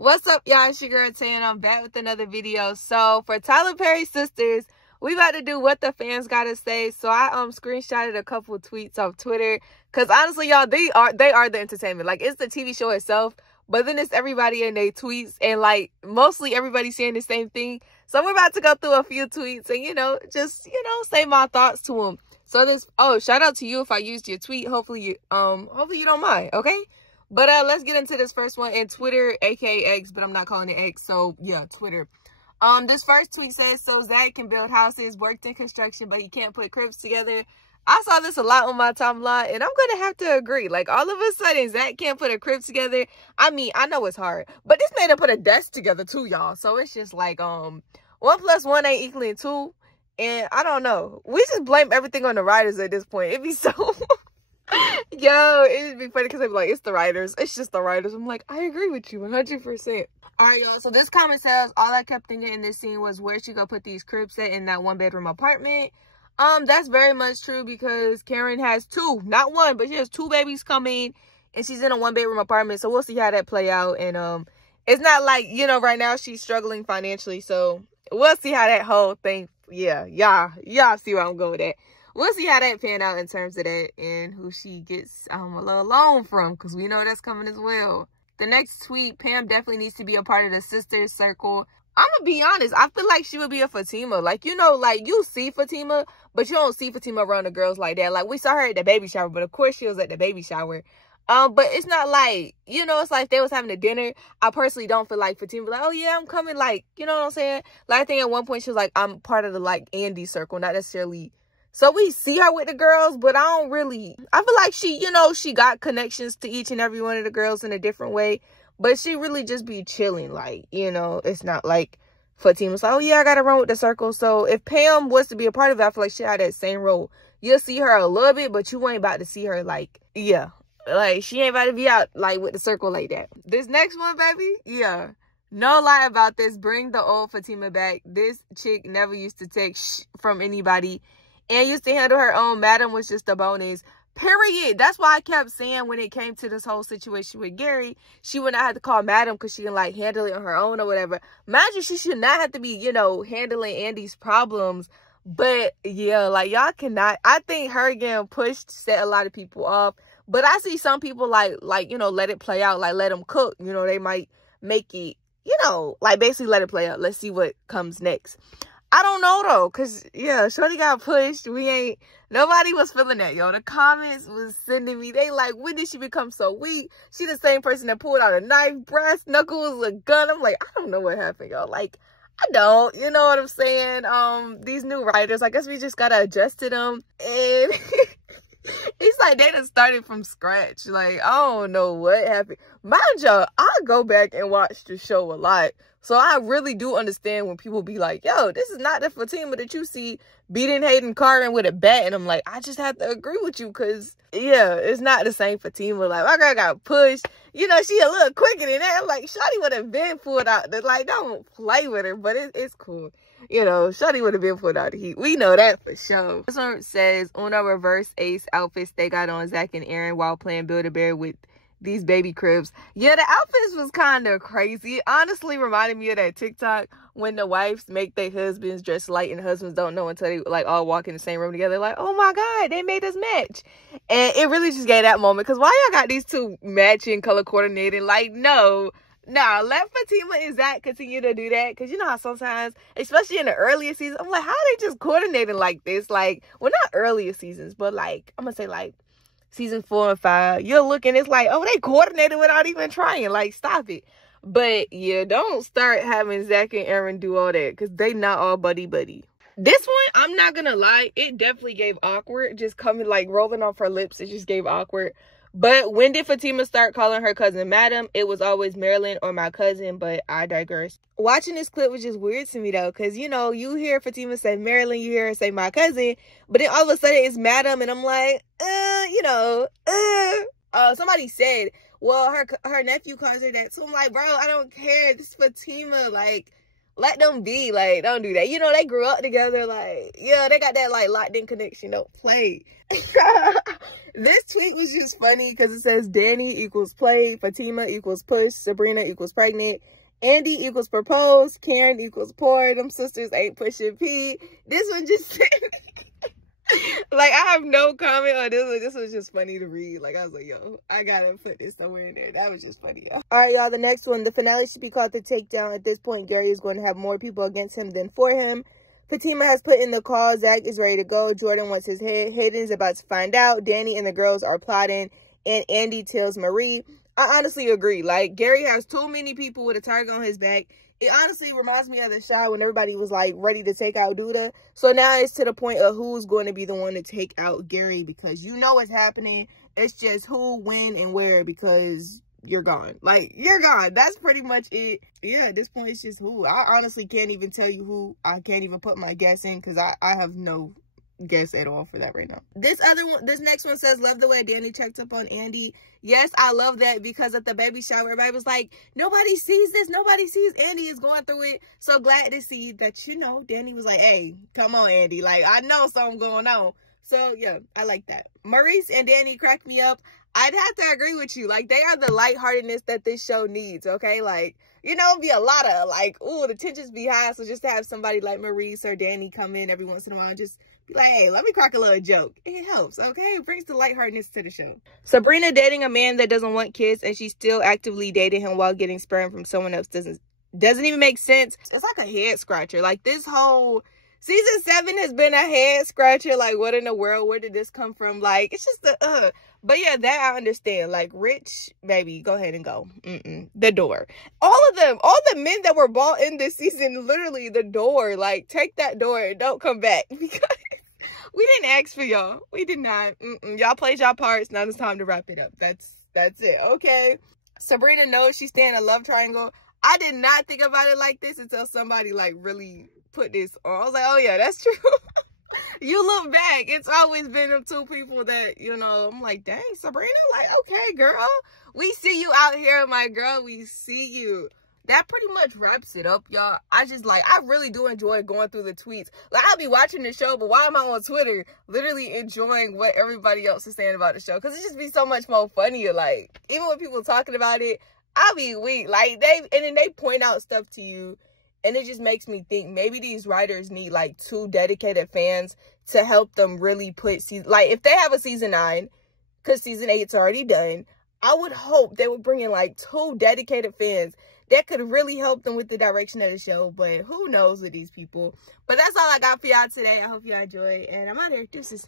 What's up, y'all? It's your girl Tay, and I'm back with another video. So for Tyler Perry's Sisters, we about to do what the fans gotta say. So I screenshotted a couple of tweets off Twitter, because honestly, y'all, they are the entertainment. Like, it's the TV show itself, but then it's everybody in their tweets, and like mostly everybody saying the same thing. So we're about to go through a few tweets and just say my thoughts to them. So shout out to you if I used your tweet. Hopefully you don't mind, okay? But let's get into this first one. And Twitter, aka X, but I'm not calling it X, so yeah, Twitter. This first tweet says, so Zach can build houses, worked in construction, but he can't put cribs together. I saw this a lot on my timeline, and I'm gonna have to agree. Like, all of a sudden, Zach can't put a crib together. I mean, I know it's hard, but this made him put a desk together too, y'all. So it's just like 1 + 1 ain't equaling 2. And I don't know. We just blame everything on the writers at this point. It'd be so yo, it'd be funny because they'd be like, it's the writers. It's just the writers. I'm like, I agree with you 100%. All right, y'all. So this comment says, all I kept thinking in this scene was, where'd she go put these cribs at in that 1-bedroom apartment? That's very much true, because Karen has 2, not 1, but she has 2 babies coming, and she's in a 1-bedroom apartment. So we'll see how that play out. And it's not like, right now she's struggling financially. So we'll see how that whole thing, y'all see where I'm going with that. We'll see how that pan out in terms of that and who she gets a little loan from, because we know that's coming as well. The next tweet, Pam definitely needs to be a part of the Sisters circle. I'm going to be honest. I feel like she would be a Fatima. Like, like you see Fatima, but you don't see Fatima around the girls like that. Like, we saw her at the baby shower, but of course she was at the baby shower. But it's not like, it's like they was having a dinner. I personally don't feel like Fatima like, oh yeah, I'm coming. Like, you know what I'm saying? Like, I think at one point she was like, I'm part of the Andy circle, not necessarily. So we see her with the girls, but I feel like she got connections to each and every one of the girls in a different way, but she really just be chilling. Like, it's not like Fatima's like, oh yeah, I got to run with the circle. So if Pam was to be a part of it, I feel like she had that same role. You'll see her a little bit, but you ain't about to see her like she ain't about to be out like with the circle like that. This next one, baby, yeah. No lie about this. Bring the old Fatima back. This chick never used to take from anybody and used to handle her own. Madam was just a bonus. Period. That's why I kept saying when it came to this whole situation with Gary, she would not have to call Madam because she can handle it on her own or whatever. Mind you, she should not have to be, handling Andy's problems. But yeah, y'all cannot. I think her getting pushed set a lot of people off. But I see some people let it play out, let them cook. They might make it, basically let it play out. Let's see what comes next. I don't know though, because yeah, shorty got pushed. Nobody was feeling that, yo. The comments was sending me, they like, when did she become so weak? She the same person that pulled out a knife, brass knuckles, a gun. I'm like, I don't know what happened, y'all. I don't, you know what I'm saying? These new writers, I guess we just gotta adjust to them. And it's like they done started from scratch. I don't know what happened. Mind y'all, I go back and watch the show a lot. So I really do understand when people be like, yo, this is not the Fatima that you see beating Hayden Carter with a bat. And I'm like, I just have to agree with you, because, yeah, it's not the same Fatima. My girl got pushed. She a little quicker than that. I'm like, shawty would have been pulled out. Don't play with her, but it's cool. Shawty would have been pulled out the heat. We know that for sure. This one says, Uno reverse ace outfits they got on Zach and Aaron while playing Build-A-Bear with these baby cribs. Yeah, the outfits was kind of crazy. Honestly, reminded me of that TikTok when the wives make their husbands dress light and husbands don't know until they all walk in the same room together. Oh my God, they made us match. And it really just gave that moment, because why y'all got these two matching, color coordinating? No. Nah, let Fatima and Zach continue to do that, because you know how sometimes, especially in the earlier seasons, I'm like, how are they just coordinating like this? Well, not earlier seasons, but I'm gonna say season 4 and 5, you're looking, it's oh, they coordinated without even trying. Stop it. But yeah, don't start having Zach and Aaron do all that, because they not all buddy. This one, I'm not gonna lie, it definitely gave awkward. Just coming, rolling off her lips, it just gave awkward. But when did Fatima start calling her cousin Madam? It was always Marilyn or my cousin, but I digress. Watching this clip was just weird to me, though, because, you hear Fatima say Marilyn, you hear her say my cousin, but then all of a sudden it's Madam, and I'm like, somebody said, well, her nephew calls her that, so I'm like, bro, I don't care, this is Fatima, let them be. Like, don't do that. You know, they grew up together. Like, yeah, they got that, like, locked-in connection. Don't play. This tweet was just funny because it says Danny equals play, Fatima equals push, Sabrina equals pregnant, Andy equals propose, Karen equals poor, them sisters ain't pushing P. This one just said... Like, I have no comment on this one. This was just funny to read. Like, I was like, yo, I gotta put this somewhere in there. That was just funny, y'all. All right, y'all, the next one. The finale should be called The Takedown. At this point, Gary is going to have more people against him than for him. Fatima has put in the call. Zach is ready to go. Jordan wants his head. Hayden is about to find out. Danny and the girls are plotting. And Andy tells Marie. I honestly agree. Like, Gary has too many people with a target on his back. It honestly reminds me of the shot when everybody was, like, ready to take out Duda. So now it's to the point of who's going to be the one to take out Gary, because you know what's happening. It's just who, when, and where, because you're gone. Like, you're gone. That's pretty much it. Yeah, at this point, it's just who. I honestly can't even tell you who. I can't even put my guess in, because I have no guess at all for that right now. This next one says, love the way Danny checked up on Andy. Yes, I love that, because at the baby shower, everybody was like, nobody sees this. Nobody sees Andy is going through it. So glad to see that, you know, Danny was like, hey, come on, Andy. Like, I know something going on. So, yeah, I like that. Maurice and Danny cracked me up. I'd have to agree with you. Like, they are the lightheartedness that this show needs, okay? Like, you know, it'd be a lot of, like, ooh, the tensions be high. So just to have somebody like Maurice or Danny come in every once in a while, just be like, hey, let me crack a little joke. It helps, okay? It brings the lightheartedness to the show. Sabrina dating a man that doesn't want kids, and she's still actively dating him while getting sperm from someone else doesn't even make sense. It's like a head scratcher. Like, this whole season 7 has been a head scratcher. Like, what in the world? Where did this come from? Like, it's just the But yeah, that I understand. Like, Rich, baby, go ahead and go. The door. All of them, all the men that were bought in this season, literally the door. Like, take that door and don't come back, because we didn't ask for y'all. We did not. Y'all played y'all parts. Now it's time to wrap it up. That's it. Okay. Sabrina knows she's staying in a love triangle. I did not think about it like this until somebody, like, really put this on. I was like, oh yeah, that's true. You look back, it's always been them two people that, you know, I'm like, dang, Sabrina, like, okay, girl, we see you out here, my girl, we see you. That pretty much wraps it up, y'all. I really do enjoy going through the tweets. Like, I'll be watching the show, but why am I on Twitter literally enjoying what everybody else is saying about the show? Because it just be so much more funnier. Like, even when people talking about it, I'll be weak. Like, then they point out stuff to you, and it just makes me think maybe these writers need, like, 2 dedicated fans to help them really put like, if they have a season 9, because season 8's already done, I would hope they would bring in, like, 2 dedicated fans that could really help them with the direction of the show. But who knows with these people. But that's all I got for y'all today. I hope y'all enjoy, and I'm out here. Deuces.